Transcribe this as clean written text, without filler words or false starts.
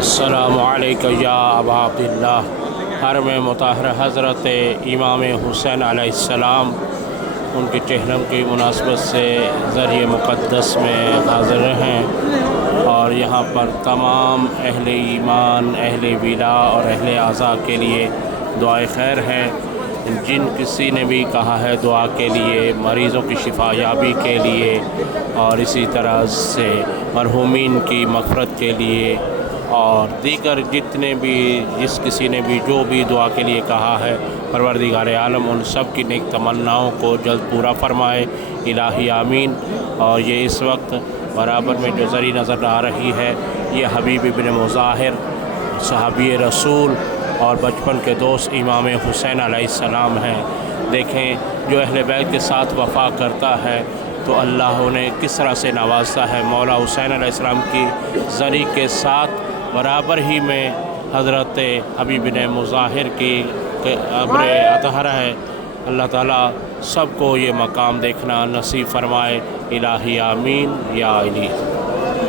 السلام علیکم یا ابا عبداللہ۔ حرم مطہر حضرت امام حسین علیہ السلام ان کے چہرم کی مناسبت سے ذریعہ مقدس میں حاضر ہیں، اور یہاں پر تمام اہل ایمان، اہل ولا اور اہل عزا کے لیے دعائے خیر ہیں۔ جن کسی نے بھی کہا ہے دعا کے لیے، مریضوں کی شفا یابی کے لیے، اور اسی طرح سے مرحومین کی مغفرت کے لیے، اور دیگر جتنے بھی جس کسی نے بھی جو بھی دعا کے لیے کہا ہے، پروردگار عالم ان سب کی نیک تمناؤں کو جلد پورا فرمائے، الہی آمین۔ اور یہ اس وقت برابر میں جو زری نظر آ رہی ہے، یہ حبیب ابن مظاہر صحابی رسول اور بچپن کے دوست امام حسین علیہ السلام ہیں۔ دیکھیں جو اہل بیت کے ساتھ وفا کرتا ہے تو اللہ انہیں کس طرح سے نوازتا ہے۔ مولا حسین علیہ السلام کی زری کے ساتھ برابر ہی میں حضرت حبیب بن مظاہر کی قبر اطہر ہے۔ اللہ تعالیٰ سب کو یہ مقام دیکھنا نصیب فرمائے، الہی آمین یا علی۔